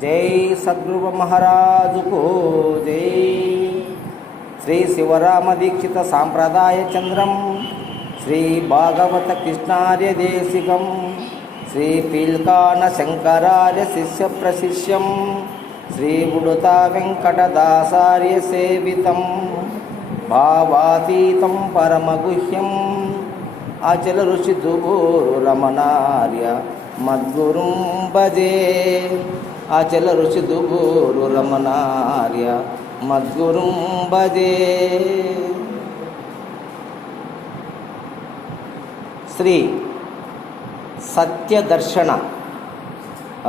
जय सद्गुरु महाराज को जय। श्री शिवराम दीक्षित सांप्रदाय चंद्रम श्री भागवत कृष्णार्य देशिकम श्री पील्कान शंकरार्य शिष्य प्रशिष्यम श्री उडुता वेंकटदासार्य सेवितं भावातीतं परमगुह्यम अचल ऋषि रमणार्य मद्गुरुं भजे। अचल ऋषि रमणार्य मद्गुरुं भजे। श्री सत्यदर्शन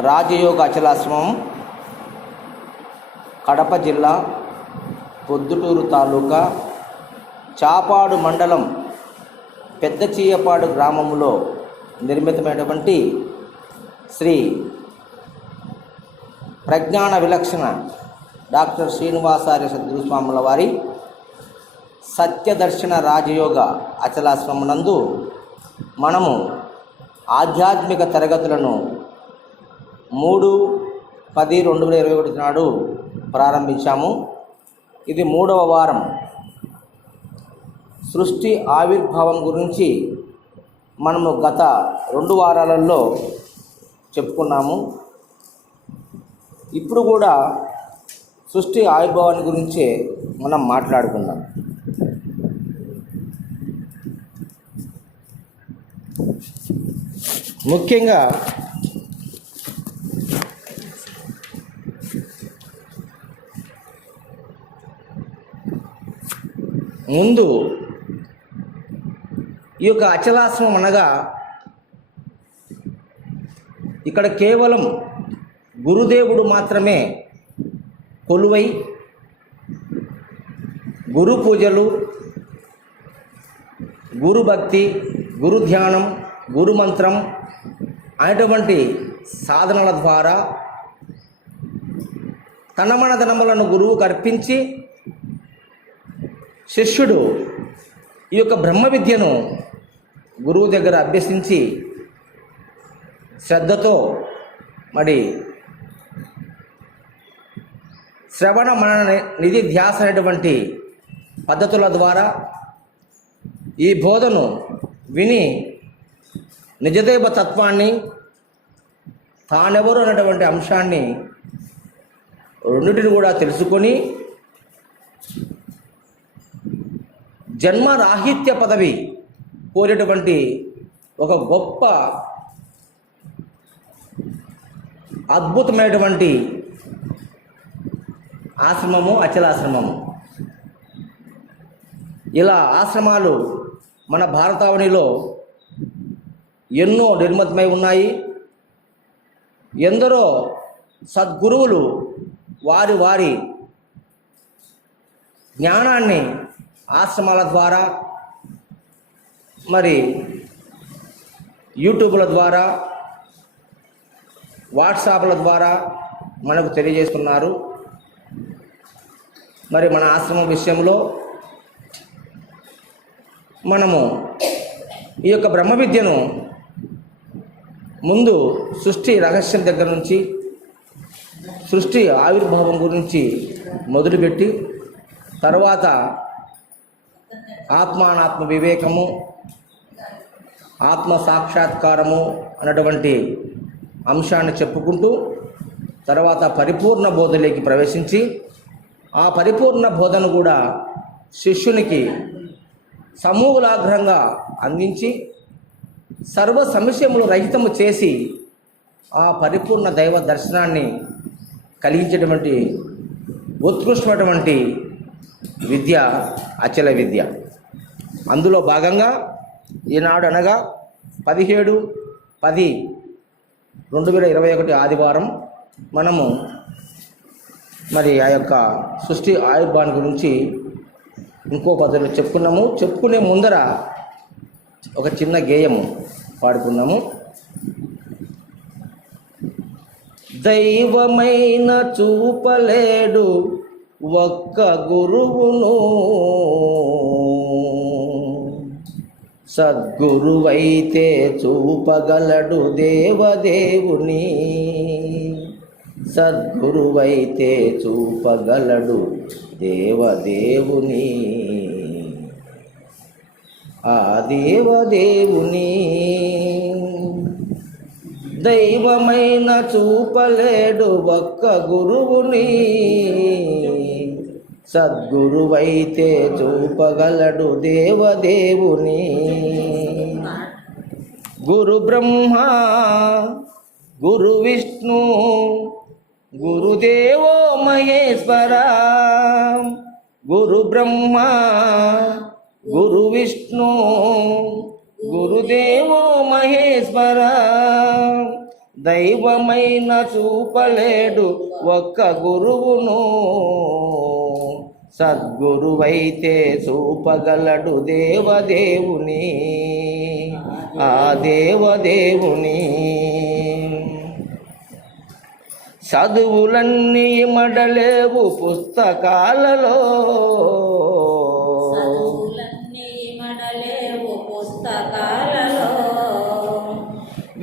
राजयोग अचलाश्रमं కడప జిల్లా పొద్దుటూరు తాలూకా చాపాడు మండలం పెద్ద చీయపాడు గ్రామంలో నిర్మితమైనటువంటి శ్రీ ప్రజ్ఞాన విలక్షణ డాక్టర్ శ్రీనివాసార్య సద్గురు స్వాముల వారి సత్యదర్శన రాజయోగ అచలాశ్రమనందు మనము ఆధ్యాత్మిక తరగతులను 3/10/2021 నాడు ప్రారంభించాము. ఇది 3వ వారం. సృష్టి ఆవిర్భావం గురించి మనము గత 2 వారాలలో చెప్పుకున్నాము. ఇప్పుడు కూడా సృష్టి ఆవిర్భావాన్ని గురించే మనం మాట్లాడుకుందాం. ముఖ్యంగా ముందు ఈ యొక్క అచలాశ్రమం అనగా ఇక్కడ కేవలం గురుదేవుడు మాత్రమే కొలువై గురు పూజలు, గురు భక్తి, గురు ధ్యానం, గురు మంత్రం అనేటువంటి సాధనల ద్వారా తన మన ధనములను గురువుకు అర్పించి శిష్యుడు ఈ యొక్క బ్రహ్మ విద్యను గురువు దగ్గర అభ్యసించి శ్రద్ధతో మరి శ్రవణ మనన నిధి ధ్యాస అనేటువంటి పద్ధతుల ద్వారా ఈ బోధను విని నిజదైవ తత్వాన్ని, తానెవరు అనేటువంటి అంశాన్ని రెండింటిని కూడా తెలుసుకొని జన్మరాహిత్య పదవి కోరేటువంటి ఒక గొప్ప అద్భుతమైనటువంటి ఆశ్రమము అచలాశ్రమము. ఇలా ఆశ్రమాలు మన భారతావనిలో ఎన్నో నిర్మితమై ఉన్నాయి. ఎందరో సద్గురువులు వారి వారి జ్ఞానాన్ని ఆశ్రమాల ద్వారా, మరి యూట్యూబ్ల ద్వారా, వాట్సాప్ల ద్వారా మనకు తెలియజేస్తున్నారు. మరి మన ఆశ్రమం విషయంలో మనము ఈ యొక్క బ్రహ్మ విద్యను ముందు సృష్టి రహస్యం దగ్గర నుంచి సృష్టి ఆవిర్భావం గురించి మొదలుపెట్టి తర్వాత ఆత్మానాత్మ వివేకము, ఆత్మ సాక్షాత్కారము అన్నటువంటి అంశాన్ని చెప్పుకుంటూ తర్వాత పరిపూర్ణ బోధలోకి ప్రవేశించి ఆ పరిపూర్ణ బోధను కూడా శిష్యునికి సమూలాగ్రంగా అందించి సర్వ సమస్యములు రహితము చేసి ఆ పరిపూర్ణ దైవ దర్శనాన్ని కలిగించేటువంటి ఉత్కృష్టమైనటువంటి విద్య అచల విద్య. అందులో భాగంగా ఈనాడు అనగా 17/10/2021 ఆదివారం మనము మరి ఆ యొక్క సృష్టి ఆవిర్భావం గురించి ఇంకో పద్ధతిలో చెప్పుకున్నాము. చెప్పుకునే ముందర ఒక చిన్న గేయము పాడుకున్నాము. దైవమైన చూపలేడు ఒక్క గురువును, సద్గురువైతే చూపగలడు దేవదేవుని. సద్గురువైతే చూపగలడు దేవదేవుని, ఆ దేవదేవుని. దైవమైన చూపలేడు ఒక్క గురువుని, సద్గురువైతే చూపగలడు దేవదేవుని. గురు బ్రహ్మ గురు విష్ణు గురుదేవో మహేశ్వర, గురు బ్రహ్మ గురు విష్ణు గురుదేవో మహేశ్వర. దైవమైన చూపలేడు ఒక్క గురువును, సద్గురువైతే చూపగలడు దేవదేవుని, ఆ దేవదేవుని. చదువులన్నీ మడలేవు పుస్తకాలలో,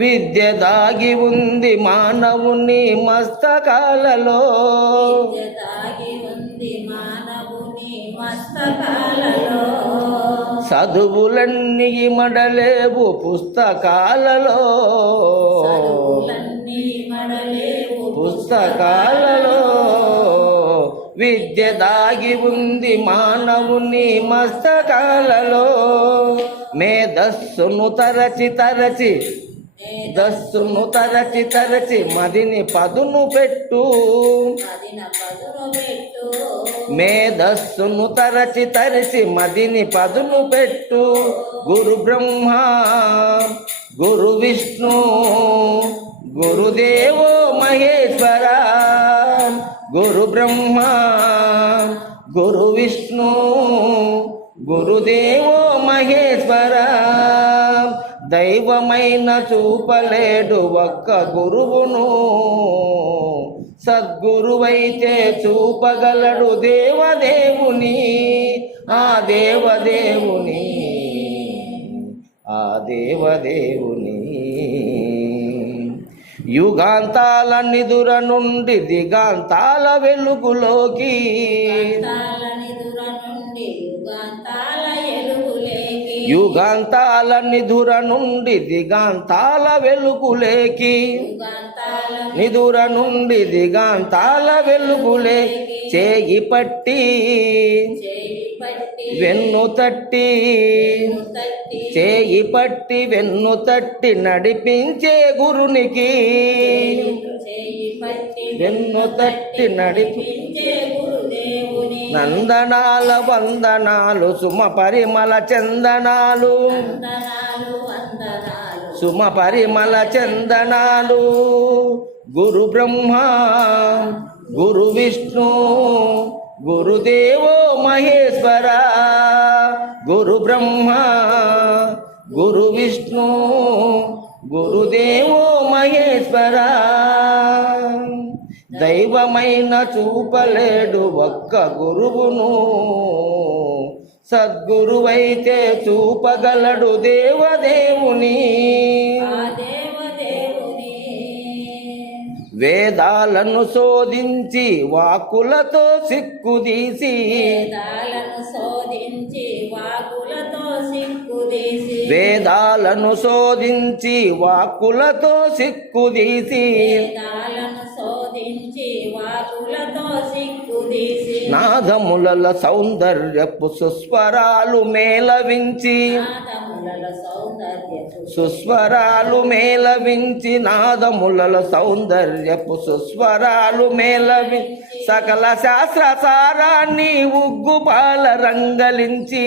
విద్య దాగి ఉంది మానవుని మస్తకాలలో, చదువులన్నీ మడలేవు పుస్తకాలలో, పుస్తకాలలో విద్య దాగి ఉంది మానవుని మస్తకాలలో. మేధస్సును తరచి తరచి దస్సును తరచి తరచి మదిని పదును పెట్టు, మేధస్సును తరచి తరచి మదిని పదును పెట్టు. గురు బ్రహ్మ గురు విష్ణు గురుదేవో మహేశ్వర, గురు బ్రహ్మ గురు విష్ణు గురుదేవో మహేశ్వర. దైవమైన చూపలేడు ఒక్క గురువును, సద్గురువైతే చూపగలడు దేవదేవుని, ఆ దేవదేవుని, ఆ దేవదేవుని. యుగాంతాల నిదుర నుండి దిగాంతాల వెలుగులోకి, యుగాంతాల నిదుర నుండి దిగాంతాల వెలుగులేకి, నిదుర నుండి దిగాంతాల వెలుగులే. చేయి పట్టి వెన్ను తట్టి, చేయి పట్టి వెన్ను తట్టి నడిపించే గురునికి, వెన్ను తట్టి నడిపించే నందనాల వందనాలు సుమ పరిమళ చందనాలు, సుమ పరిమళ చందనాలు. గురు బ్రహ్మ గురు విష్ణు గురుదేవో మహేశ్వర, గురు బ్రహ్మ గురు విష్ణు గురుదేవో మహేశ్వర. దైవమైన చూపలేడు ఒక్క గురువును, సద్గురువైతే చూపగలడు దేవదేవుని. వేదాలను శోధించి వాకులతో సిక్కుదీసి, వేదాలను శోధించి వాకులతో సిక్కుదీసి, నాదముల సౌందర్యపు సుస్వరాలు మేళవించి, సుస్వరాలు మేళవించి, నాదముల సౌందర్యపు సుస్వరాలు మేళవి. సకల శాస్త్ర సారాన్ని ఉగ్గుపాల రంగలించి,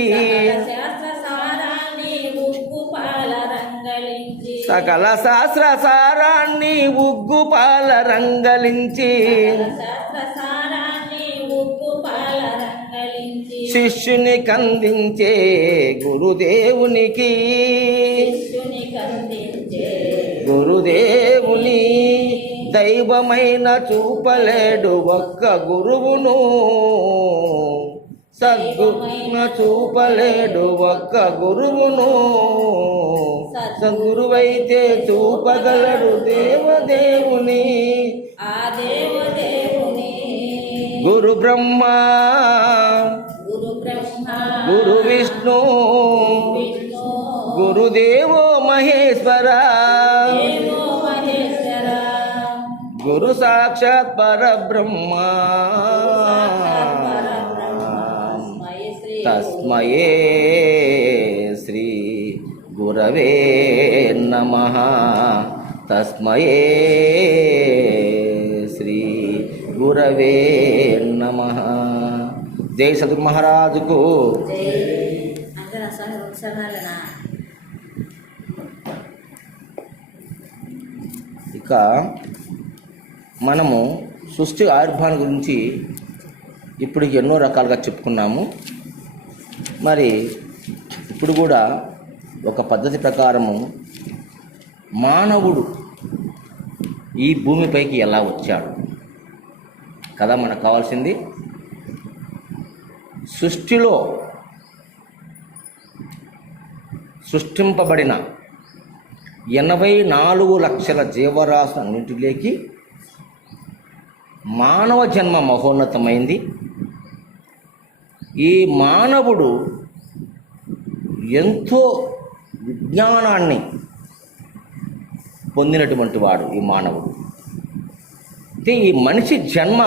సకల శాస్త్ర సారాన్ని ఉగ్గుపాల రంగలించి, శిష్యుని కందించే గురుదేవునికి, గురుదేవుని. దైవమైన చూపలేడు ఒక్క గురువును, సద్గురున చూపలేడు ఒక్క గురువును, సద్గురువైతే చూపగలడు దేవదేవుని, ఆ దేవ గురు బ్రహ్మ గురు విష్ణు గురుదేవో మహేశ్వర గురు సాక్షాత్ పరబ్రహ్మ తస్మయే శ్రీ గురవే నమః. తస్మయే శ్రీ గురవే నమః. జై సద్గురు మహారాజుకు. ఇక మనము సృష్టి ఆవిర్భావం గురించి ఇప్పుడు ఎన్నో రకాలుగా చెప్పుకున్నాము. మరి ఇప్పుడు కూడా ఒక పద్ధతి ప్రకారము మానవుడు ఈ భూమిపైకి ఎలా వచ్చాడు కదా మనకు కావాల్సింది. సృష్టిలో సృష్టింపబడిన 84 లక్షల జీవరాశులన్నింటిలోకి మానవ జన్మ మహోన్నతమైంది. ఈ మానవుడు ఎంతో విజ్ఞానాన్ని పొందినటువంటి వాడు ఈ మానవుడు. అయితే ఈ మనిషి జన్మ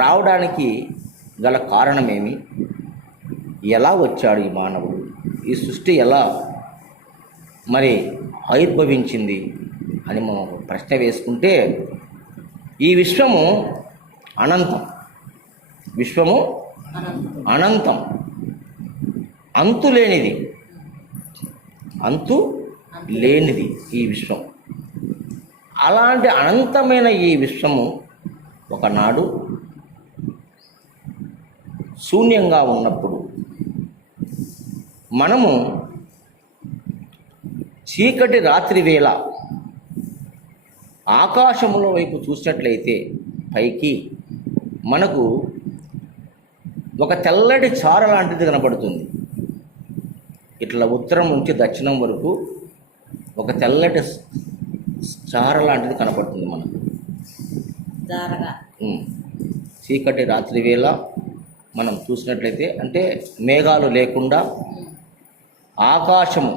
రావడానికి గల కారణమేమి, ఎలా వచ్చాడు ఈ మానవుడు, ఈ సృష్టి ఎలా మరి ఆవిర్భవించింది అని మనం ప్రశ్న వేసుకుంటే, ఈ విశ్వము అనంతం. విశ్వము అనంతం, అంతు లేనిది, అంతు లేనిది ఈ విశ్వం. అలాంటి అనంతమైన ఈ విశ్వము ఒకనాడు శూన్యంగా ఉన్నప్పుడు మనము చీకటి రాత్రి వేళ ఆకాశముల వైపు చూసినట్లయితే పైకి మనకు ఒక తెల్లటి చార లాంటిది కనపడుతుంది. ఇట్లా ఉత్తరం నుంచి దక్షిణం వరకు ఒక తెల్లటి చార లాంటిది కనపడుతుంది మనకు. చీకటి రాత్రి వేళ మనం చూసినట్లయితే, అంటే మేఘాలు లేకుండా ఆకాశము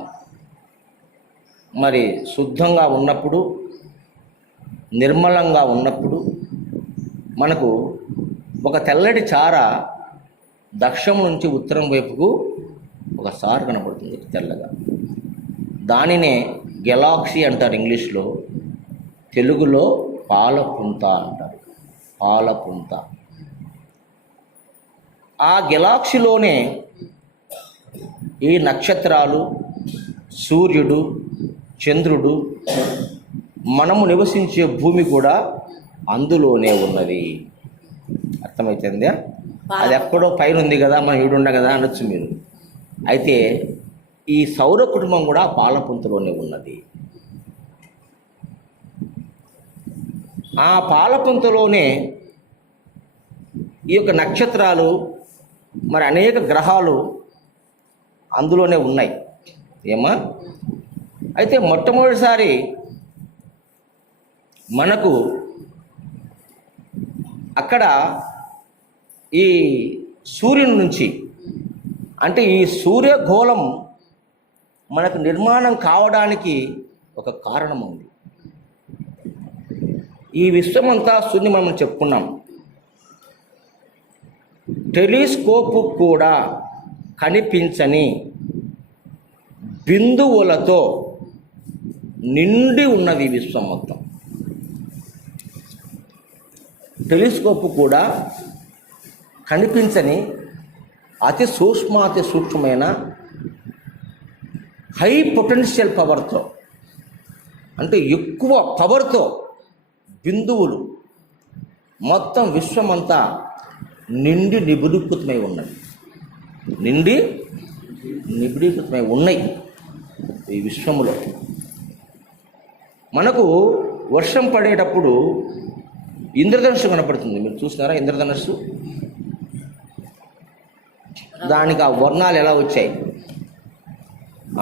మరి శుద్ధంగా ఉన్నప్పుడు, నిర్మలంగా ఉన్నప్పుడు మనకు ఒక తెల్లటి చార దక్షిణం నుంచి ఉత్తరం వైపుకు ఒక సార్ కనపడుతుంది తెల్లగా. దానినే గెలాక్సీ అంటారు ఇంగ్లీష్లో, తెలుగులో పాలపుంత అంటారు. పాలపుంత. ఆ గెలాక్సీలోనే ఈ నక్షత్రాలు, సూర్యుడు, చంద్రుడు, మనము నివసించే భూమి కూడా అందులోనే ఉన్నది. అర్థమవుతుందా? అది ఎక్కడో పైన ఉంది కదా, మనం ఈడుండ కదా అనొచ్చు మీరు. అయితే ఈ సౌర కుటుంబం కూడా పాలపుంతలోనే ఉన్నది. ఆ పాలపుంతలోనే ఈ యొక్క నక్షత్రాలు, మరి అనేక గ్రహాలు అందులోనే ఉన్నాయి. ఏమా? అయితే మొట్టమొదటిసారి మనకు అక్కడ ఈ సూర్యుని నుంచి, అంటే ఈ సూర్యగోళం మనకు నిర్మాణం కావడానికి ఒక కారణం ఉంది. ఈ విశ్వమంతా శూన్యం మనం చెప్పుకున్నాం. టెలిస్కోపు కూడా కనిపించని బిందువులతో నిండి ఉన్నది ఈ విశ్వం మొత్తం. టెలిస్కోపు కూడా కనిపించని అతి సూక్ష్మమైన హై పొటెన్షియల్ పవర్తో, అంటే ఎక్కువ పవర్తో బిందువులు మొత్తం విశ్వమంతా నిండి నిబిడీకృతమై ఉన్నది. నిండి నిబిడీకృతమై ఉన్నాయి ఈ విశ్వములో. మనకు వర్షం పడేటప్పుడు ఇంద్రధనుస్సు కనపడుతుంది. మీరు చూసినారా ఇంద్రధనుస్సు? దానికి ఆ వర్ణాలు ఎలా వచ్చాయి,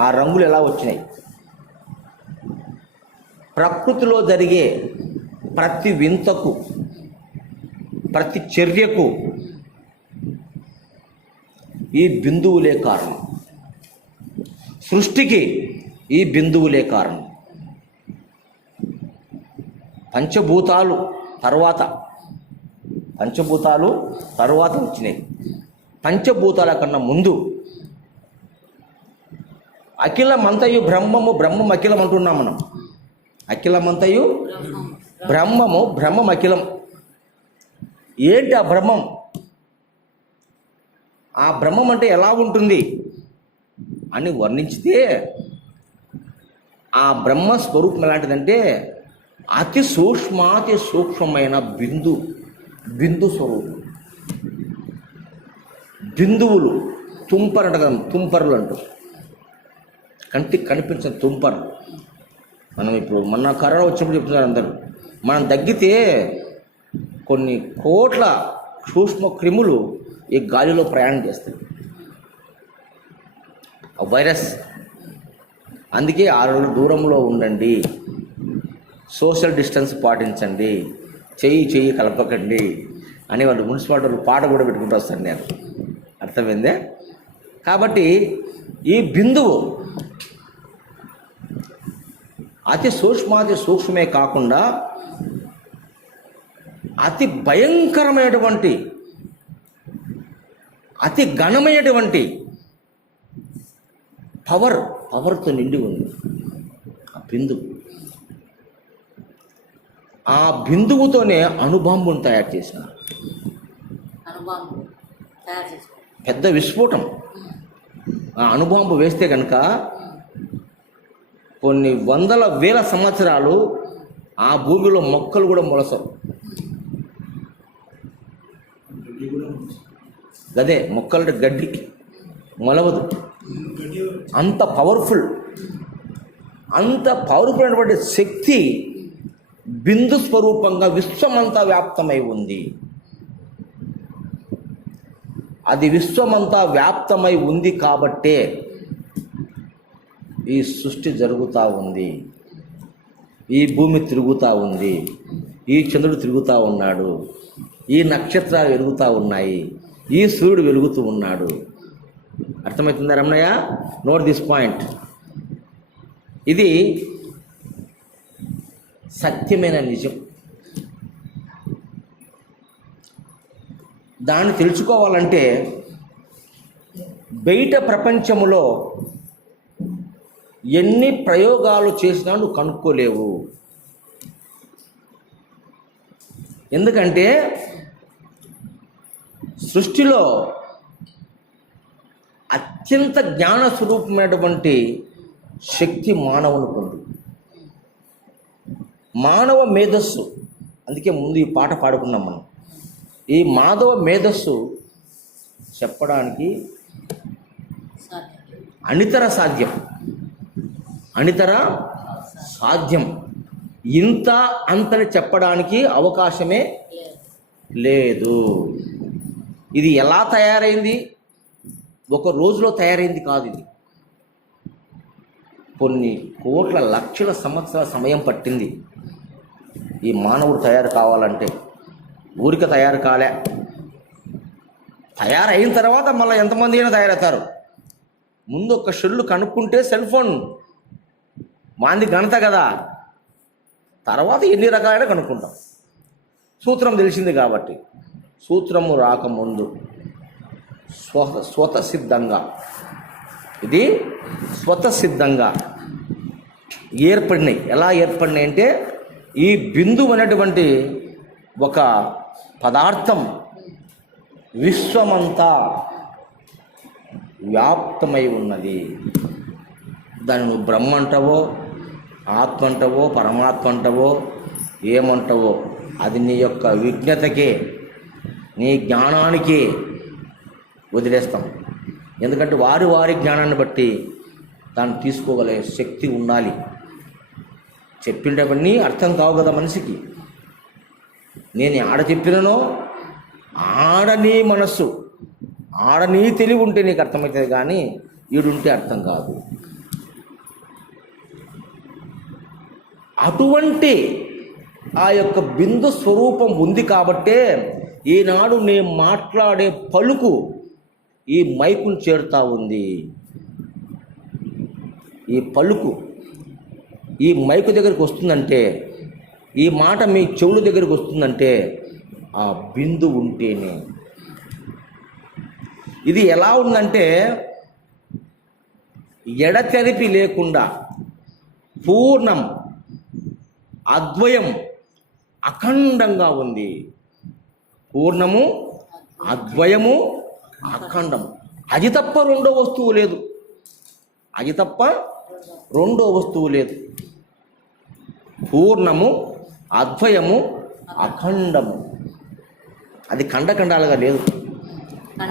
ఆ రంగులు ఎలా వచ్చినాయి? ప్రకృతిలో జరిగే ప్రతి వింతకు ప్రతి చర్యకు ఈ బిందువులే కారణం. సృష్టికి ఈ బిందువులే కారణం. పంచభూతాలు తర్వాత వచ్చినాయి. పంచభూతాల కన్నా ముందు అఖిలమంతయు బ్రహ్మము, బ్రహ్మం అఖిలం అంటున్నాం మనం. అఖిలమంతయు బ్రహ్మము, బ్రహ్మం అఖిలం. ఏంటి ఆ బ్రహ్మం? ఆ బ్రహ్మం అంటే ఎలా ఉంటుంది అని వర్ణించితే ఆ బ్రహ్మ స్వరూపం ఎలాంటిదంటే అతి సూక్ష్మమైన బిందు స్వరూపం. బిందువులు తుంపరులు అంటూ కంటికి కనిపించిన తుంపరు. మనం ఇప్పుడు మొన్న కరోనా వచ్చినప్పుడు చెప్తున్నారు అందరూ, మనం తగ్గితే కొన్ని కోట్ల సూక్ష్మ క్రిములు ఈ గాలిలో ప్రయాణం చేస్తాయి. ఆ వైరస్. అందుకే 6 అడుగుల దూరంలో ఉండండి, సోషల్ డిస్టెన్స్ పాటించండి, చెయ్యి కలపకండి అని వాళ్ళు మున్సిపాలిటీ పాట కూడా పెట్టుకుంటూ వస్తాను నేను. అర్థమైందే? కాబట్టి ఈ బిందువు అతి సూక్ష్మమే కాకుండా అతి భయంకరమైనటువంటి, అతి ఘనమైనటువంటి పవర్తో నిండి ఉంది ఆ బిందువు. ఆ బిందువుతోనే అణుబాంబును తయారు చేసినారు. పెద్ద విస్ఫోటం. ఆ అణుబాంబు వేస్తే కనుక కొన్ని వందల వేల సంవత్సరాలు ఆ భూమిలో మొక్కలు కూడా మొలసవు. గదే మొక్కలంటే గడ్డి మొలవదు. అంత పవర్ఫుల్ అయినటువంటి శక్తి బిందు స్వరూపంగా విశ్వమంతా వ్యాప్తమై ఉంది. అది విశ్వమంతా వ్యాప్తమై ఉంది కాబట్టే ఈ సృష్టి జరుగుతూ ఉంది, ఈ భూమి తిరుగుతూ ఉంది, ఈ చంద్రుడు తిరుగుతూ ఉన్నాడు, ఈ నక్షత్రాలు వెలుగుతూ ఉన్నాయి, ఈ సూర్యుడు వెలుగుతూ ఉన్నాడు. అర్థమవుతుందా రమణయ్య? Note this point. ఇది సత్యమైన నిజం. దాన్ని తెలుసుకోవాలంటే బయట ప్రపంచంలో ఎన్ని ప్రయోగాలు చేసినా నువ్వు కనుక్కోలేవు. ఎందుకంటే సృష్టిలో అత్యంత జ్ఞాన స్వరూపమైనటువంటి శక్తి మానవునికి ఉంది. మానవ మేధస్సు, అందుకే ముందు ఈ పాట పాడుకున్నాం మనం. ఈ మానవ మేధస్సు చెప్పడానికి అనితర సాధ్యం. ఇంత అంతని చెప్పడానికి అవకాశమే లేదు. ఇది ఎలా తయారైంది? ఒక రోజులో తయారైంది కాదు. ఇది కొన్ని కోట్ల లక్షల సంవత్సరాల సమయం పట్టింది ఈ మానవుడు తయారు కావాలంటే. ఊరిక తయారు కాలే. తయారైన తర్వాత మళ్ళీ ఎంతమంది అయినా తయారవుతారు. ముందు ఒక సెల్లు కనుక్కుంటే సెల్ ఫోన్ మాంది ఘనత కదా, తర్వాత ఎన్ని రకాలైన కనుక్కుంటాం. సూత్రం తెలిసింది కాబట్టి. సూత్రము రాకముందు స్వతసిద్ధంగా, ఇది స్వతసిద్ధంగా ఏర్పడినాయి. ఎలా ఏర్పడినాయి అంటే ఈ బిందువు అనేటువంటి ఒక పదార్థం విశ్వమంతా వ్యాప్తమై ఉన్నది. దాన్ని నువ్వు బ్రహ్మ అంటావో, ఆత్మ అంటావో, పరమాత్మ అంటావో, ఏమంటావో అది నీ యొక్క విజ్ఞతకే, నీ జ్ఞానానికే వదిలేస్తాం. ఎందుకంటే వారి జ్ఞానాన్ని బట్టి దాన్ని తీసుకోగలిగే శక్తి ఉండాలి. చెప్పినవన్నీ అర్థం కావు కదా మనిషికి. నేను ఆడ చెప్పిననో ఆడనీ మనస్సు, ఆడనీ తెలివి ఉంటే నీకు అర్థమవుతుంది, కానీ ఈడుంటే అర్థం కాదు. అటువంటి ఆ యొక్క బిందు స్వరూపం ఉంది కాబట్టే ఈనాడు నేను మాట్లాడే పలుకు ఈ మైకును చేరుతా ఉంది. ఈ పలుకు ఈ మైకు దగ్గరికి వస్తుందంటే, ఈ మాట మీ చెవుల దగ్గరికి వస్తుందంటే ఆ బిందు ఉంటేనే. ఇది ఎలా ఉందంటే ఎడతెరిపి లేకుండా పూర్ణం, అద్వయం, అఖండంగా ఉంది. పూర్ణము, అద్వయము, అఖండం. అది తప్ప రెండో వస్తువు లేదు. అది తప్ప రెండో వస్తువు లేదు. పూర్ణము, అద్వయము, అఖండము. అది ఖండఖండాలుగా లేదు,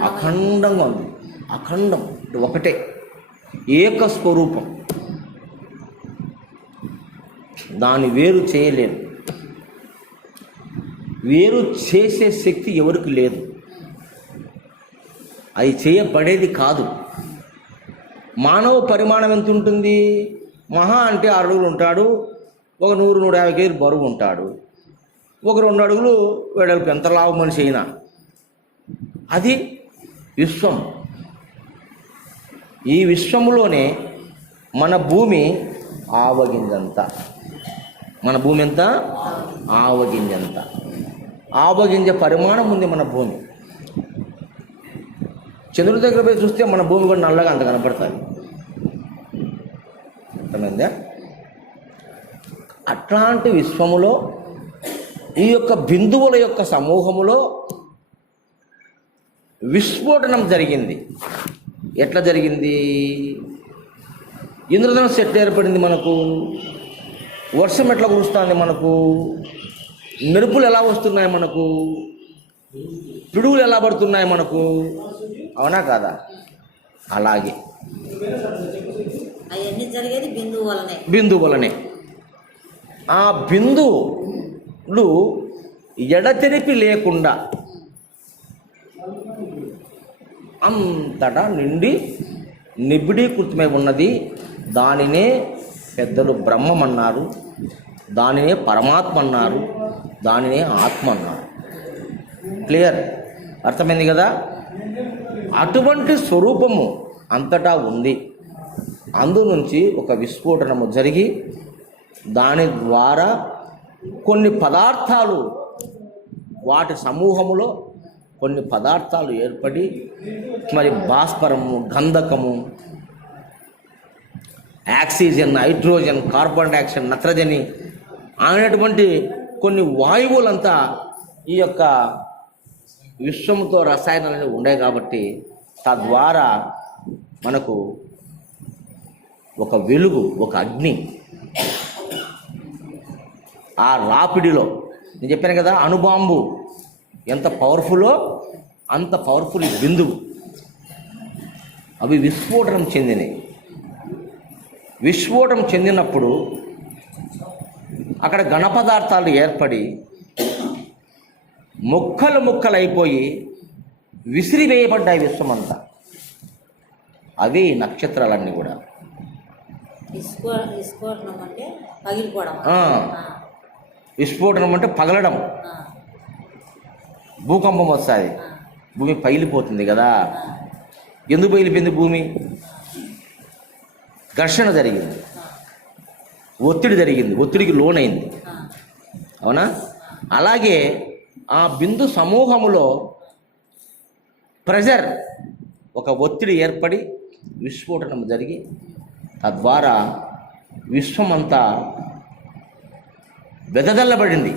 అఖండంగా ఉంది. అఖండం ఒకటే, ఏకస్వరూపం. దాన్ని వేరు చేయలేదు. వేరు చేసే శక్తి ఎవరికి లేదు. అది చేయబడేది కాదు. మానవ పరిమాణం ఎంత ఉంటుంది? మహా అంటే 6 అడుగులు ఉంటాడు, ఒక 100-150 కేజీలు బరువు ఉంటాడు, ఒక 2 అడుగులు వెడల్పు, ఎంత లావు మనిషి అయినా. అది విశ్వం. ఈ విశ్వంలోనే మన భూమి ఆవగింజంత. మన భూమి ఎంత? ఆవగింజంత. ఆవగింజ పరిమాణం ఉంది మన భూమి. చంద్రుడి దగ్గర పోయి చూస్తే మన భూమి కూడా నల్లగా అంత కనపడుతుంది. అర్థమైందా? అట్లాంటి విశ్వములో ఈ యొక్క బిందువుల యొక్క సమూహములో విస్ఫోటనం జరిగింది. ఎట్లా జరిగింది? ఇంద్రధనుస్సు ఎట్లా ఏర్పడింది మనకు? వర్షం ఎట్లా కురుస్తుంది మనకు? మెరుపులు ఎలా వస్తున్నాయి మనకు? పిడుగులు ఎలా పడుతున్నాయి మనకు? అవునా కాదా? అలాగే అవన్నీ జరిగేది బిందువు వలనే. ఆ బిందువులు ఎడతెరిపి లేకుండా అంతటా నిండి నిబిడీకృతమై ఉన్నది. దానినే పెద్దలు బ్రహ్మం అన్నారు, దానినే పరమాత్మ అన్నారు, దానినే ఆత్మ అన్నారు. క్లియర్? అర్థమైంది కదా? అటువంటి స్వరూపము అంతటా ఉంది. అందు నుంచి ఒక విస్ఫోటనము జరిగి దాని ద్వారా కొన్ని పదార్థాలు, వాటి సమూహములో కొన్ని పదార్థాలు ఏర్పడి, మరి భాస్వరము, గంధకము, ఆక్సిజన్, హైడ్రోజన్, కార్బన్ డైఆక్సైడ్, నత్రజని అనేటువంటి కొన్ని వాయువులంతా ఈ యొక్క విశ్వముతో రసాయనాలు ఉన్నాయి. కాబట్టి తద్వారా మనకు ఒక వెలుగు, ఒక అగ్ని, ఆ రాపిడిలో నేను చెప్పాను కదా, అణుబాంబు ఎంత పవర్ఫుల్లో అంత పవర్ఫుల్ ఈ బిందువు. అవి విస్ఫోటనం చెందినాయి. విస్ఫోటనం చెందినప్పుడు అక్కడ ఘన పదార్థాలు ఏర్పడి ముక్కలు ముక్కలైపోయి విసిరివేయబడ్డాయి విశ్వమంతా. అవి నక్షత్రాలన్నీ కూడా. విస్ఫోటనం అంటే పగలడం. భూకంపం వస్తుంది, భూమి పగిలిపోతుంది కదా. ఎందుకు పగిలిపోయింది భూమి? ఘర్షణ జరిగింది, ఒత్తిడి జరిగింది, ఒత్తిడికి లోనైంది. అవునా? అలాగే ఆ బిందు సమూహములో ప్రెజర్, ఒక ఒత్తిడి ఏర్పడి విస్ఫోటనం జరిగి తద్వారా విశ్వమంతా వెదజల్లబడింది.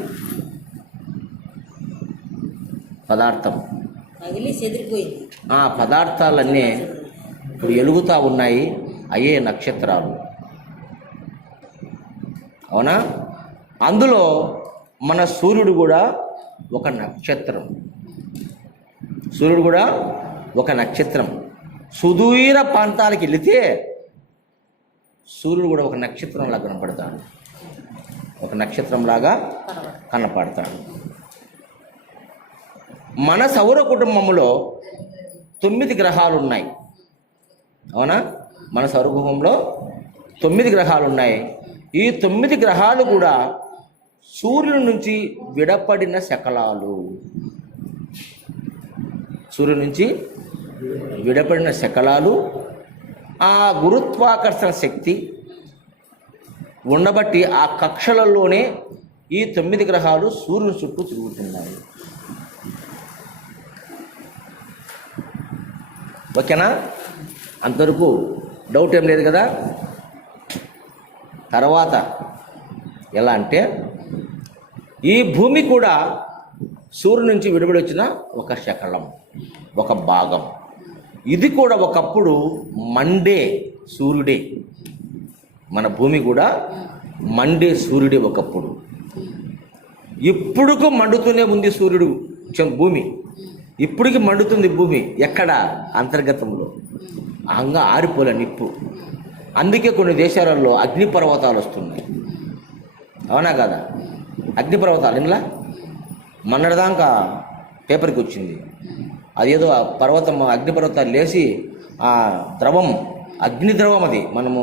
పదార్థం ఆ పదార్థాలన్నీ ఇప్పుడు ఎలుగుతూ ఉన్నాయి. అయ్యే నక్షత్రాలు. అవునా? అందులో మన సూర్యుడు కూడా ఒక నక్షత్రం. సూర్యుడు కూడా ఒక నక్షత్రం. సుదూర ప్రాంతాలకు వెళితే సూర్యుడు కూడా ఒక నక్షత్రంలాగా కనపడతాడు. ఒక నక్షత్రంలాగా కనపడతాడు. మన సౌర కుటుంబంలో 9 గ్రహాలు ఉన్నాయి. అవునా? మన సౌర కుటుంబంలో 9 గ్రహాలు ఉన్నాయి. ఈ 9 గ్రహాలు కూడా సూర్యుడి నుంచి విడపడిన శకలాలు. సూర్యుడి నుంచి విడపడిన శకలాలు ఆ గురుత్వాకర్షణ శక్తి ఉండబట్టి ఆ కక్షలలోనే ఈ 9 గ్రహాలు సూర్యుని చుట్టూ తిరుగుతున్నాయి. ఓకేనా? అంతవరకు డౌట్ ఏం లేదు కదా. తర్వాత ఎలా అంటే ఈ భూమి కూడా సూర్యుడి నుంచి విడిపడి వచ్చిన ఒక శకలం, ఒక భాగం. ఇది కూడా ఒకప్పుడు మండే సూర్యుడే. మన భూమి కూడా మండే సూర్యుడే ఒకప్పుడు. ఇప్పుడుకు మండుతూనే ఉంది సూర్యుడు, భూమి ఇప్పటికి మండుతుంది భూమి. ఎక్కడ? అంతర్గతంలో. అంగా ఆరిపోలే నిప్పు. అందుకే కొన్ని దేశాలలో అగ్నిపర్వతాలు వస్తున్నాయి. అవునా కదా? అగ్నిపర్వతాలు ఇలా మొన్నటిదాకా పేపర్కి వచ్చింది. అదేదో పర్వతం అగ్నిపర్వతాలు లేచి ఆ ద్రవం, అగ్ని ద్రవం, అది మనము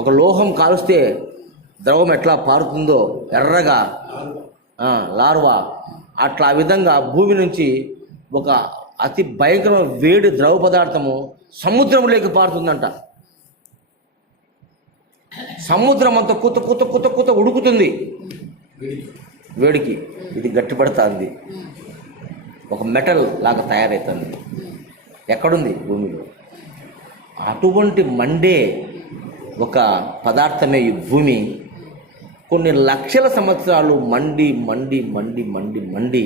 ఒక లోహం కాలుస్తే ద్రవం ఎట్లా పారుతుందో ఎర్రగా, లార్వా, అట్లా ఆ విధంగా భూమి నుంచి ఒక అతి భయంకరమైన వేడి ద్రవ పదార్థము సముద్రంలోకి పారుతుందంట. సముద్రం అంతా కుత కుత కుత కుత ఉడుకుతుంది వేడికి. ఇది గట్టిపడుతుంది, ఒక మెటల్ లాగా తయారవుతుంది. ఎక్కడుంది? భూమిలో. అటువంటి మండే ఒక పదార్థమే ఈ భూమి. కొన్ని లక్షల సంవత్సరాలు మండి మండి మండి మండి మండి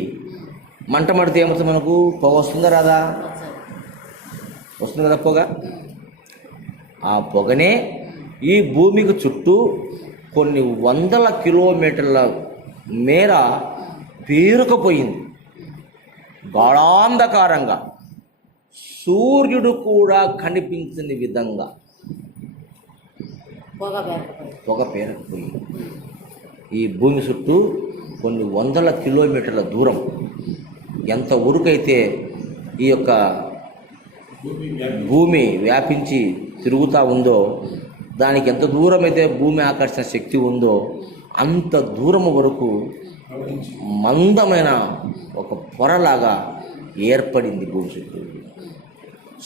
మంట మడితే ఏమవుతుంది? మనకు పొగ వస్తుందా రాదా? వస్తుంది కదా పొగ. ఆ పొగనే ఈ భూమికి చుట్టూ కొన్ని వందల కిలోమీటర్ల మేర పేరుకుపోయింది. గాఢాంధకారంగా, సూర్యుడు కూడా కనిపించని విధంగా పొగ పేరుకుపోయింది. ఈ భూమి చుట్టూ కొన్ని వందల కిలోమీటర్ల దూరం. ఎంత ఉరుకైతే ఈ యొక్క భూమి వ్యాపించి తిరుగుతూ ఉందో, దానికి ఎంత దూరం అయితే భూమి ఆకర్షణ శక్తి ఉందో అంత దూరం వరకు మందమైన ఒక పొరలాగా ఏర్పడింది భూమి చుట్టూ.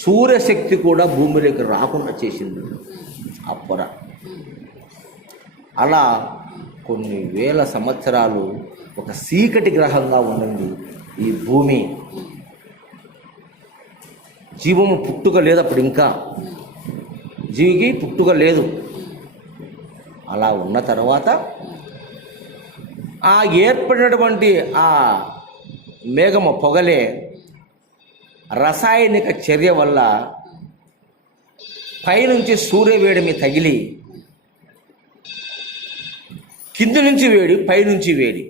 సూర్యశక్తి కూడా భూమిలోకి రాకుండా చేసింది ఆ పొర. అలా కొన్ని వేల సంవత్సరాలు ఒక చీకటి గ్రహంగా ఉండింది ఈ భూమి. జీవము పుట్టుక లేదు అప్పుడు, ఇంకా జీవికి పుట్టుక లేదు. అలా ఉన్న తర్వాత ఆ ఏర్పడినటువంటి ఆ మేఘము పొగలే రసాయనిక చర్య వల్ల పైనుంచి సూర్యవేడిమి తగిలి, కింది నుంచి వేడి, పైనుంచి వేడి,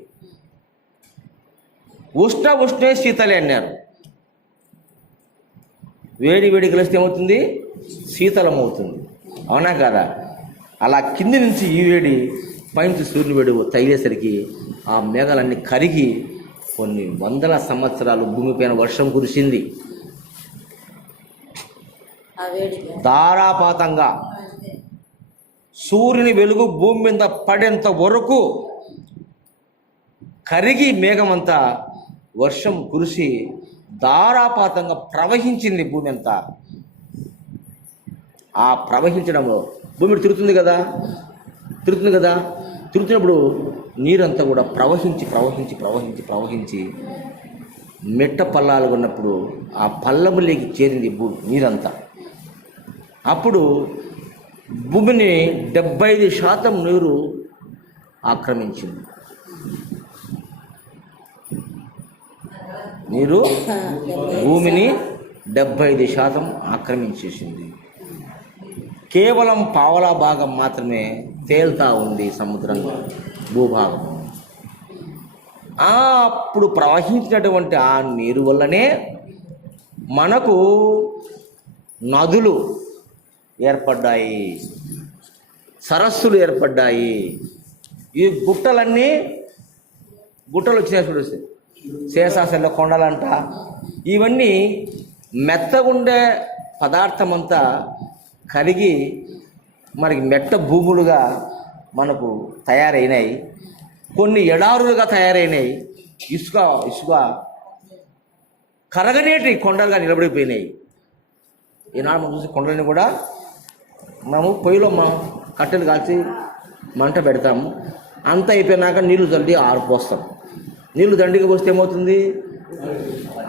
ఉష్ణే శీతలే అన్నారు. వేడి వేడి కలిస్తే ఏమవుతుంది? శీతలం అవుతుంది. అవునా కదా? అలా కింది నుంచి ఈ వేడి, పైనుంచి సూర్యుని వేడి తగిలేసరికి ఆ మేఘాలన్నీ కరిగి కొన్ని వందల సంవత్సరాలు భూమిపైన వర్షం కురిసింది. ధారాపాతంగా సూర్యుని వెలుగు భూమి మీద పడేంత వరకు కరిగి మేఘమంతా వర్షం కురిసి ధారాపాతంగా ప్రవహించింది భూమి అంతా. ఆ ప్రవహించడంలో భూమి తిరుగుతుంది కదా, తిరుగుతున్నప్పుడు నీరంతా కూడా ప్రవహించి ప్రవహించి ప్రవహించి ప్రవహించి మెట్ట పల్లాలు ఉన్నప్పుడు ఆ పల్లములోకి చేరింది నీరంతా. అప్పుడు భూమిని 75% నీరు ఆక్రమించింది. నీరు భూమిని 75% ఆక్రమించేసింది. కేవలం పావలా భాగం మాత్రమే తేలుతా ఉంది సముద్రంలో, భూభాగం. అప్పుడు ప్రవహించినటువంటి ఆ నీరు వల్లనే మనకు నదులు ఏర్పడ్డాయి, సరస్సులు ఏర్పడ్డాయి. ఈ గుట్టలు వచ్చినాయి చూడు, శేషాచల కొండలంట. ఇవన్నీ మెత్తగుండే పదార్థమంతా కరిగి మనకి మెట్ట భూములుగా మనకు తయారైనాయి. కొన్ని ఎడారులుగా తయారైనాయి. ఇసుక కరగనేటి కొండలుగా నిలబడిపోయినాయి. ఈనాడు మనం చూసి కొండలని కూడా మనము పొయ్యిలో కట్టెలు కాల్చి మంట పెడతాము. అంతా అయిపోయినాక నీళ్లు చల్లి ఆరిపోస్తాం. నీళ్లు దండిగా పోస్తే ఏమవుతుంది?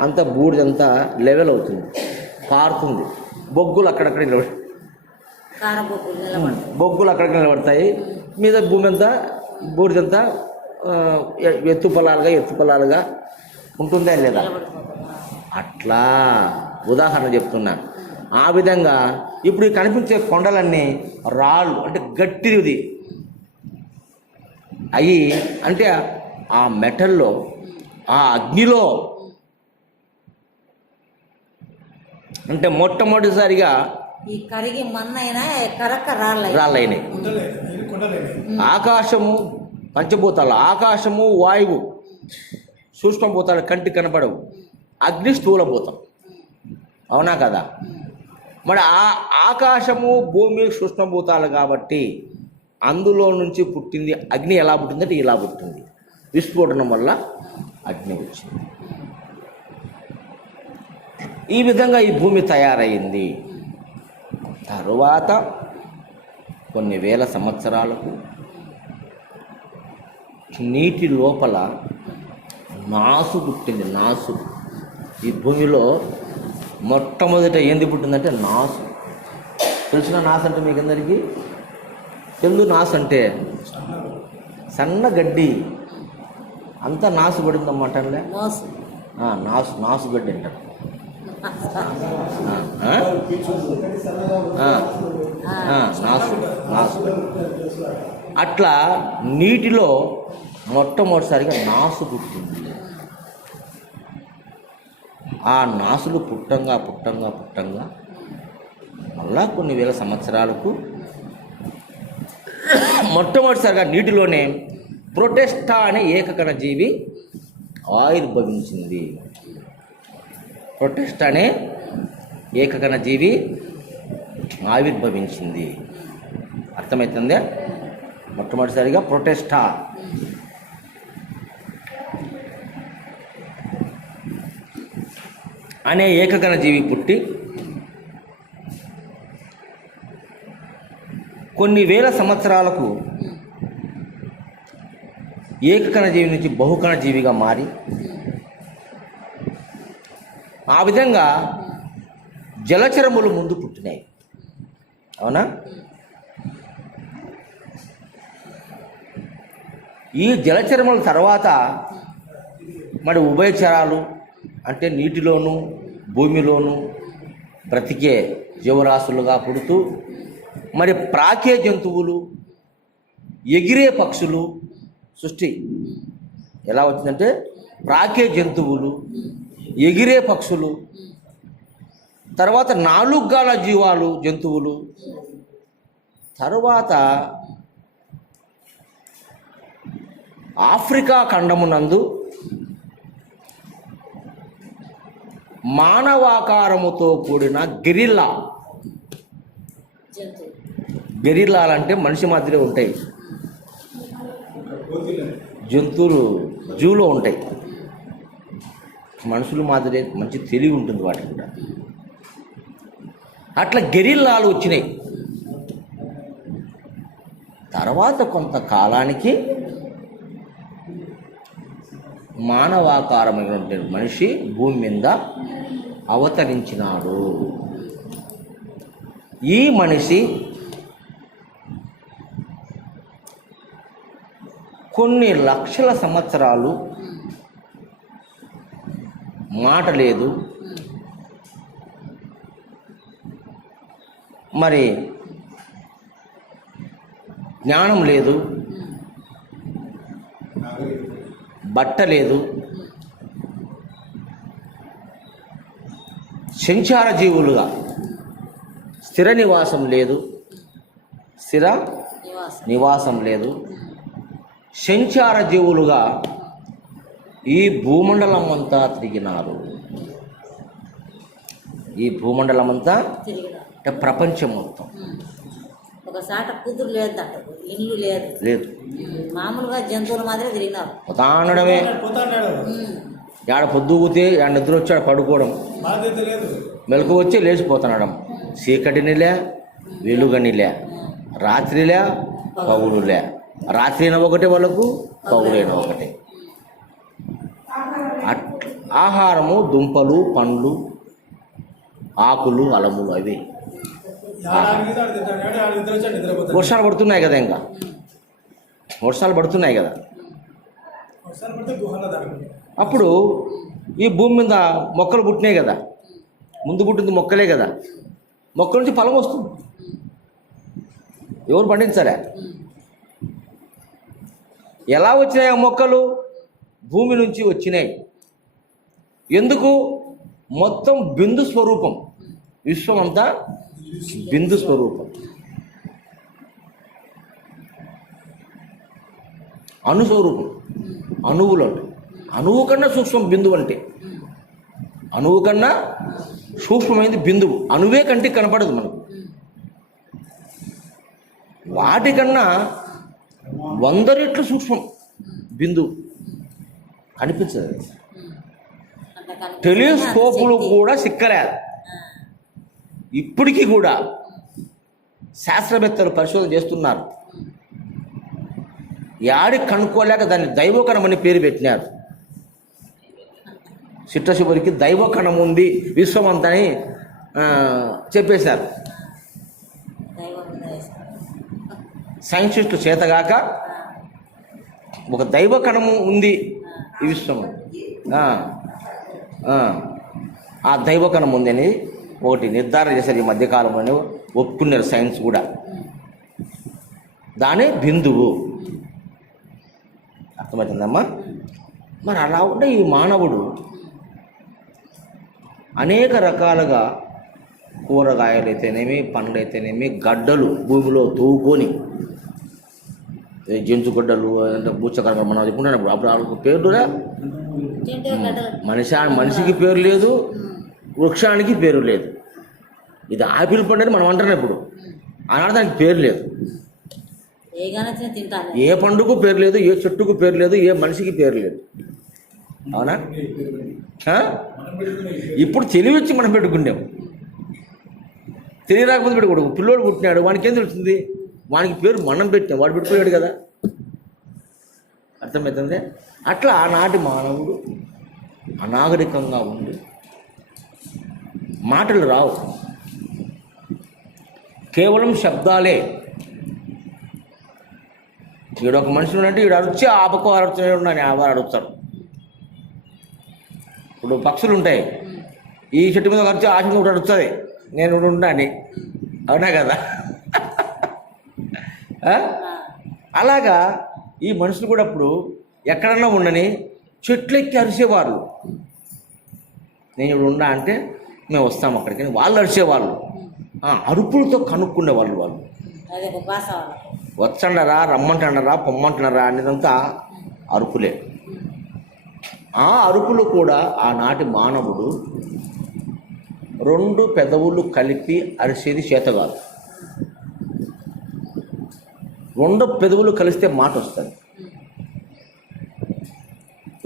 అంత బూడిదంతా లెవెల్ అవుతుంది, పారుతుంది. బొగ్గులు అక్కడక్కడ నిలబడతాయి. మీద భూమి అంతా బూడిదంతా ఎత్తు పొలాలుగా ఉంటుందా లేదా? అట్లా ఉదాహరణ చెప్తున్నా. ఆ విధంగా ఇప్పుడు కనిపించే కొండలన్నీ రాళ్ళు, అంటే గట్టిది అవి, అంటే ఆ మెటల్లో, ఆ అగ్నిలో, అంటే మొట్టమొదటిసారిగా ఈ కరిగి మన్నైనా కరక్క రాళ్ళైనాయి. ఆకాశము, పంచభూతాలు, ఆకాశము, వాయువు సూక్ష్మభూతాలు కంటికి కనపడవు, అగ్ని స్థూలభూతం. అవునా కదా? మరి ఆ ఆకాశము, భూమి సూక్ష్మభూతాలు కాబట్టి అందులో నుంచి పుట్టింది అగ్ని. ఎలా పుట్టిందంటే ఇలా పుట్టింది, విస్ఫోటనం వల్ల అగ్ని వచ్చింది. ఈ విధంగా ఈ భూమి తయారైంది. తరువాత కొన్ని వేల సంవత్సరాలకు నీటి లోపల నాసు పుట్టింది. నాసు. ఈ భూమిలో మొట్టమొదట ఏంది పుట్టిందంటే నాసు. తెలిసిన నాసు అంటే మీకు అందరికీ తెలుగు. నాసు అంటే సన్న గడ్డి అంతా నాసు పడిందన్నమాట. నాసు గడ్డి అంటారు. నాసు అట్లా నీటిలో మొట్టమొదటిసారిగా నాసు పుట్టింది. ఆ నాసులు పుట్టంగా మళ్ళా కొన్ని వేల సంవత్సరాలకు మొట్టమొదటిసారిగా నీటిలోనే ప్రొటెస్టా అనే ఏకకణ జీవి ఆవిర్భవించింది. ప్రొటెస్టా అనే ఏకకణ జీవి ఆవిర్భవించింది. అర్థమవుతుందే? మొట్టమొదటిసారిగా ప్రొటెస్టా అనే ఏకకణ జీవి పుట్టి కొన్ని వేల సంవత్సరాలకు ఏకకణ జీవి నుంచి బహుకణ జీవిగా మారి, ఆ విధంగా జలచరములు ముందు పుట్టినాయి. అవునా? ఈ జలచరముల తర్వాత మరి ఉభయచరాలు, అంటే నీటిలోనూ భూమిలోనూ బ్రతికే జీవరాశులుగా పుడుతూ, మరి ప్రాకే జంతువులు, ఎగిరే పక్షులు సృష్టి ఎలా వచ్చిందంటే ప్రాకే జంతువులు, ఎగిరే పక్షులు, తర్వాత నాలుగుగాల జీవాలు, జంతువులు, తరువాత ఆఫ్రికా ఖండమునందు మానవాకారముతో కూడిన గెరిల్లాలంటే మనిషి మాదిరే ఉంటాయి జంతువులు, జూలో ఉంటాయి. మనుషులు మాదిరే మంచి తెలివి ఉంటుంది వాటికి కూడా. అట్లా గెరిల్లాలు వచ్చినాయి. తర్వాత కొంతకాలానికి మానవాకారమైన మనిషి భూమి మీద అవతరించినాడు. ఈ మనిషి కొన్ని లక్షల సంవత్సరాలు మాట లేదు, మరి జ్ఞానం లేదు, బట్ట లేదు, సంచార జీవులుగా స్థిర నివాసం లేదు, నివాసం లేదు, సంచార జీవులుగా ఈ భూమండలం అంతా తిరిగినారు. ఈ భూమండలం అంతా అంటే ప్రపంచం మొత్తం. ఒకసాట కుదురు లేదు, ఇల్లు లేదు, లేదు. మామూలుగా జంతువుల మాదిరే తిరిగినారు. పోతానడమే. ఆడ పొద్దుగుతే ఆడ నిద్ర వచ్చి ఆడ పడుకోవడం, బాధ్యత లేదు. మెలకు వచ్చి లేచిపోతున్నాడు. చీకటినిలే వెలుగనిలే, రాత్రిలే పౌరులే, రాత్రి అయినా ఒకటే వాళ్ళకు, పౌరైనా ఒకటే. ఆహారము దుంపలు, పండ్లు, ఆకులు, అలములు అవి. వర్షాలు పడుతున్నాయి కదా, ఇంకా వర్షాలు పడుతున్నాయి కదా. అప్పుడు ఈ భూమి మీద మొక్కలు పుట్టినాయి కదా, ముందు పుట్టింది మొక్కలే కదా, మొక్కల నుంచి ఫలం వస్తుంది. ఎవరు పండించారా? ఎలా వచ్చినాయి ఆ మొక్కలు? భూమి నుంచి వచ్చినాయి. ఎందుకు? మొత్తం బిందు స్వరూపం, విశ్వం అంతా బిందు స్వరూపం. అణు స్వరూపం, అణువులు అంట. అణువు కన్నా సూక్ష్మం బిందువు అంటే. అణువు కన్నా సూక్ష్మమైనది బిందువు. అణువే కంటికి కనపడదు మనకు. వాటికన్నా 100 రెట్లు సూక్ష్మం బిందువు, కనిపించదు. టెలిస్కోపులు కూడా సిక్కలేదు. ఇప్పటికీ కూడా శాస్త్రవేత్తలు పరిశోధన చేస్తున్నారు. యాడికి కనుక్కోలేక దాన్ని దైవకణం అని పేరు పెట్టినారు. చిట్టశివుడికి దైవకణం ఉంది విశ్వమంతా అని చెప్పేశారు. సైంటిస్టులు చేతగాక ఒక దైవకణము ఉంది ఈ విశ్వము, ఆ దైవకణం ఉంది అని ఒకటి నిర్ధారణ చేశారు. ఈ మధ్యకాలంలోనే ఒప్పుకున్నారు సైన్స్ కూడా. దానే బిందువు. అర్థమవుతుందమ్మా? మరి అలా ఉంటే ఈ మానవుడు అనేక రకాలుగా కూరగాయలు అయితేనేమి, పండ్లు అయితేనేమి, గడ్డలు భూమిలో తవ్వుకొని, జంతుగడ్డలు అంటే బూచకరంగా మనం చెప్పుకుంటున్నప్పుడు అప్పుడు వాళ్ళకు పేరురా. మనిషికి పేరు లేదు, వృక్షానికి పేరు లేదు. ఇది ఆపిల్ పండు అని మనం అంటున్నాం ఇప్పుడు. ఆనాడు దానికి పేరు లేదు. ఏ పండుగకు పేరు లేదు, ఏ చెట్టుకు పేరు లేదు, ఏ మనిషికి పేరు లేదు. అవునా? ఇప్పుడు తెలివి వచ్చి మనం పెట్టుకున్నాం. తెలివి రాకపోతే పెట్టుకోడు. పిల్లోడు పుట్టినాడు, వానికి ఏం తెలుస్తుంది? వానికి పేరు మనం పెట్టాం, వాడు పెట్టుకోలేడు కదా. అర్థమవుతుంది? అట్లా ఆనాటి మానవుడు అనాగరికంగా ఉండి మాటలు రావు, కేవలం శబ్దాలే. ఈడొక మనిషి ఉన్నట్టు ఈడు అరుచి ఆపకు అరుచునే ఉన్నాను వారు అడుగుతాడు. ఇప్పుడు పక్షులు ఉంటాయి, ఈ చెట్టు మీద అరిచి ఆ చెట్టు ఒకటి అడుగుతుంది, నేను ఉండాని. అవునా కదా? అలాగా ఈ మనుషులు కూడా అప్పుడు ఎక్కడన్నా ఉండని చెట్లు ఎక్కి అరిసేవాళ్ళు. నేను ఇప్పుడు ఉన్నా అంటే మేము వస్తాము అక్కడికి, వాళ్ళు అరిసేవాళ్ళు. అరుపులతో కనుక్కునేవాళ్ళు. వాళ్ళు వచ్చండరా, రమ్మంటున్నారా, పొమ్మంటున్నారా అనేదంతా అరుపులే. ఆ అరుపులు కూడా ఆనాటి మానవుడు 2 పెదవులు కలిపి అరిసేది చేత కాదు. 2 పెదవులు కలిస్తే మాట వస్తుంది,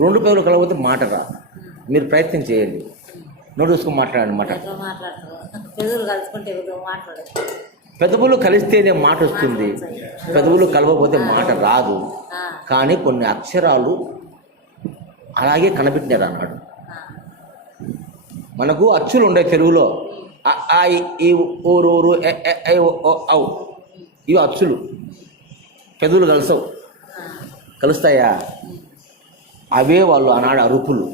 2 పెదవులు కలవకపోతే మాట రాదు. మీరు ప్రయత్నం చేయండి, నోరు చూసుకొని మాట్లాడండి. మాట పెదవులు కలిస్తేనే మాట వస్తుంది, పెదవులు కలవకపోతే మాట రాదు. కానీ కొన్ని అక్షరాలు అలాగే కనిపెట్టినారు అన్నాడు. మనకు అచ్చులు ఉన్నాయి తెలుగులో, ఆ ఈ ఊరు ఊరు ఔ, ఇవి అచ్చులు. పెదవులు కలిసవు, కలుస్తాయా? అవే వాళ్ళు ఆనాడు అరుపులు.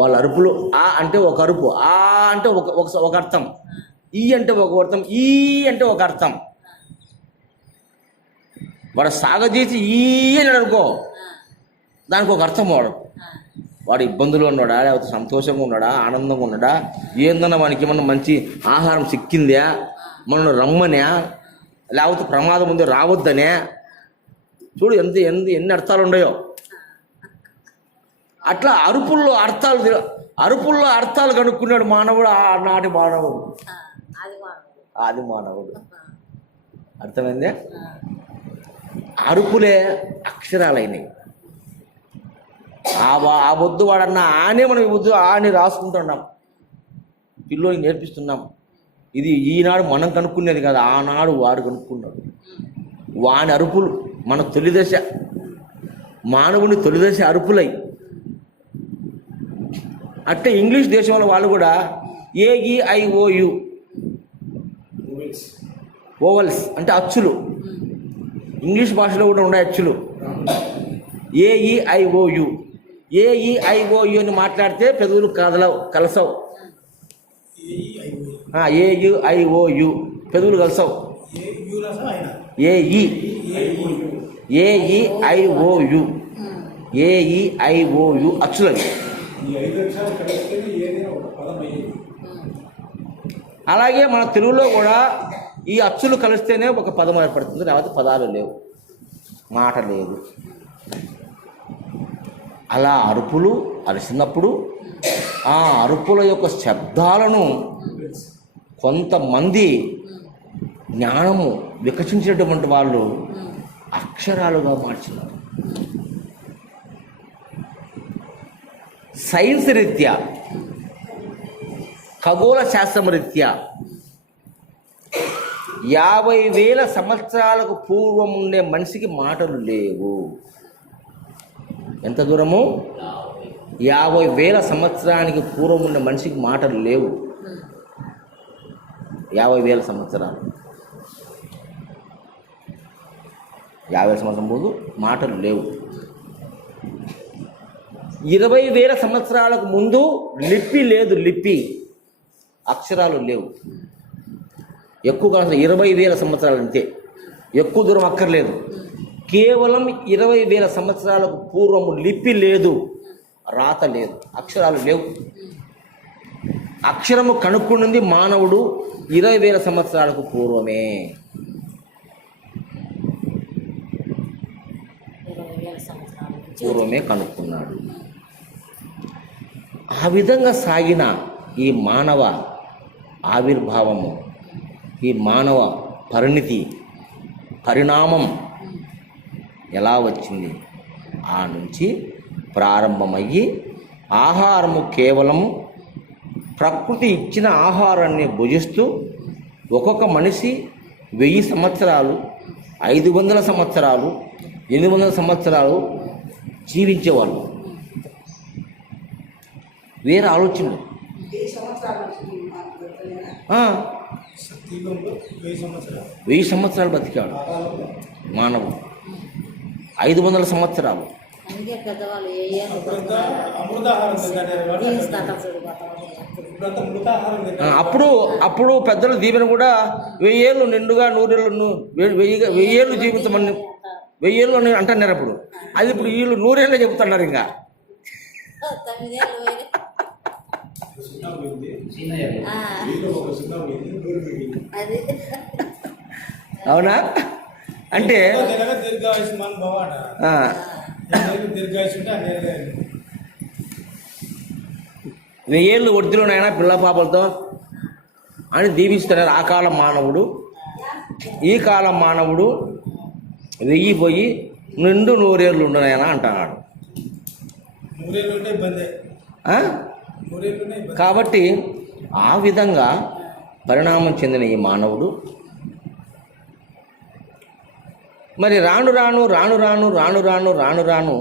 వాళ్ళ అరుపులు ఆ అంటే ఒక అరుపు, ఆ అంటే ఒక అర్థం, ఈ అంటే ఒక అర్థం, ఈ అంటే ఒక అర్థం. వాడు సాగదీసి ఈ అని అనుకో, దానికి ఒక అర్థం. వాడు ఇబ్బందులు ఉన్నాడా, లేకపోతే సంతోషంగా ఉన్నాడా, ఆనందంగా ఉన్నాడా, ఏందన్నా వానికి ఏమన్నా మంచి ఆహారం సిక్కిందా, మనల్ని రమ్మనే, లేకపోతే ప్రమాదం ఉంది రావద్దనే. చూడు ఎన్ని అర్థాలు ఉన్నాయో. అట్లా అరుపుల్లో అర్థాలు కనుక్కున్నాడు మానవుడు, ఆనాటి మానవుడు, ఆది మానవుడు. అర్థమైందే? అరుపులే అక్షరాలైనవి. ఆ వద్దు వాడన్న ఆనే మనం ఈ వద్దు ఆని రాసుకుంటున్నాం, పిల్లోనికి నేర్పిస్తున్నాం. ఇది ఈనాడు మనం కనుక్కునేది కాదు, ఆనాడు వాడు కనుక్కున్నాడు. వాని అరుపులు మన తొలిదశ, మానవుని తొలిదశ అరుపులై. అట్టే ఇంగ్లీష్ దేశంలో వాళ్ళు కూడా AEIOU ఓవల్స్ అంటే అచ్చులు, ఇంగ్లీష్ భాషలో కూడా ఉండే అచ్చులు. AEIOU అని మాట్లాడితే పెదవులు కలసవు. AEIOU పెదవులు కలసవు. AEIOU అచ్చులవి. అలాగే మన తెలుగులో కూడా ఈ అచ్చులు కలిస్తేనే ఒక పదం ఏర్పడుతుంది, లేకపోతే పదాలు లేవు, మాట లేదు. అలా అరుపులు అరిసినప్పుడు ఆ అరుపుల యొక్క శబ్దాలను కొంతమంది జ్ఞానము వికసించినటువంటి వాళ్ళు అక్షరాలుగా మార్చినారు. సైన్స్ రీత్యా, ఖగోళ శాస్త్రం రీత్యా 50,000 సంవత్సరాలకు పూర్వం ఉండే మనిషికి మాటలు లేవు. ఎంత దూరము? 50,000 సంవత్సరానికి పూర్వం ఉండే మనిషికి మాటలు లేవు. 50,000 సంవత్సరాలు, 50 సంవత్సరం ముందు మాటలు లేవు. 20,000 సంవత్సరాలకు ముందు లిపి లేదు, లిపి అక్షరాలు లేవు. ఎక్కువ కాదు, 20,000 సంవత్సరాలు అంతే, ఎక్కువ దూరం అక్కర్లేదు. కేవలం 20,000 సంవత్సరాలకు పూర్వము లిపి లేదు, రాత లేదు, అక్షరాలు లేవు. అక్షరము కనుక్కున్నది మానవుడు 20,000 సంవత్సరాలకు పూర్వమే. కనుక్కున్నాడు. ఆ విధంగా సాగిన ఈ మానవ ఆవిర్భావము, ఈ మానవ పరిణామం ఎలా వచ్చింది? ఆ నుంచి ప్రారంభమయ్యి ఆహారము కేవలము ప్రకృతి ఇచ్చిన ఆహారాన్ని భుజిస్తూ ఒక్కొక్క మనిషి 1000 సంవత్సరాలు, 500 సంవత్సరాలు, 800 సంవత్సరాలు జీవించేవాళ్ళు. వేరే ఆలోచనలు. 1000 సంవత్సరాలు బతికాడు మానవుడు, 500 సంవత్సరాలు. అప్పుడు పెద్దల దీవెన కూడా 1000 ఏళ్ళు నిండుగా 100 ఏళ్ళు 1000 ఏళ్ళు జీవితమని 1000 ఏళ్ళు అంటున్నారు. అప్పుడు అది ఇప్పుడు వీళ్ళు 100 ఏళ్ళే చెబుతున్నారు. ఇంకా అవునా? అంటే 1000 ఏళ్ళు ఒడిలోనైనా పిల్ల పాపలతో అని దీవిస్తున్నారు ఆ కాలం మానవుడు. ఈ కాలం మానవుడు 1000 పోయి నిండు 100 ఏళ్ళు ఉండనైనా అంటున్నాడు. కాబట్టి ఆ విధంగా పరిణామం చెందిన ఈ మానవుడు మరి రాను రాను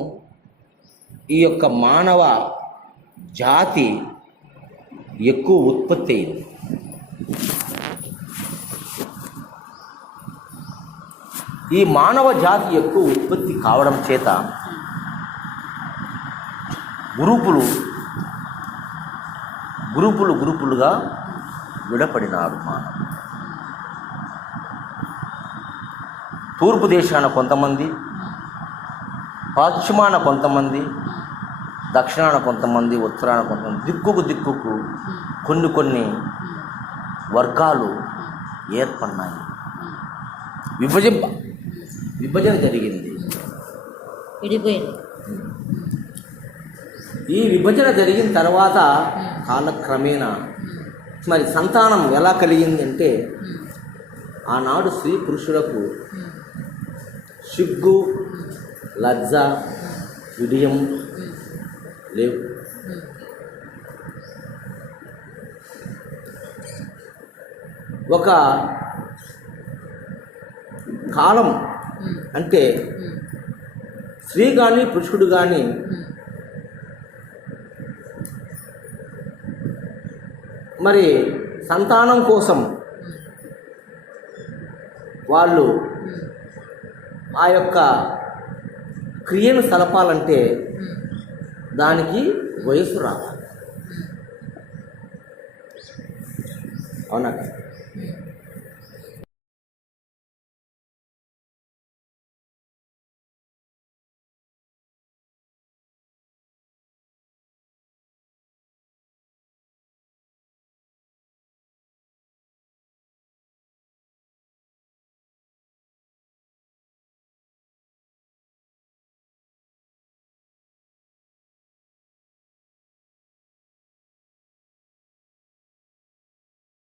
ఈ యొక్క మానవ జాతి ఎక్కువ ఉత్పత్తి అయింది. ఈ మానవ జాతి ఎక్కువ ఉత్పత్తి కావడం చేత గ్రూపులుగా విడపడినాడు మానవుడు. తూర్పు దేశాన కొంతమంది, పశ్చిమాన కొంతమంది, దక్షిణాన కొంతమంది, ఉత్తరాన కొంతమంది, దిక్కుకు కొన్ని వర్గాలు ఏర్పడినాయి. విభజన జరిగింది. ఈ విభజన జరిగిన తర్వాత కాలక్రమేణా మరి సంతానం ఎలా కలిగింది అంటే, ఆనాడు స్త్రీ పురుషులకు సిగ్గు, లజ్జ, విడియం లేవు. ఉమ్. ఒక కాలం ఉమ్. అంటే ఉమ్. స్త్రీ కానీ పురుషుడు కానీ ఉమ్. మరి సంతానం కోసం ఉమ్. వాళ్ళు ఉమ్. ఆ యొక్క క్రియను సలపాలంటే ఉమ్. దానికి వయసు రావాలి. ఉమ్. అవునా?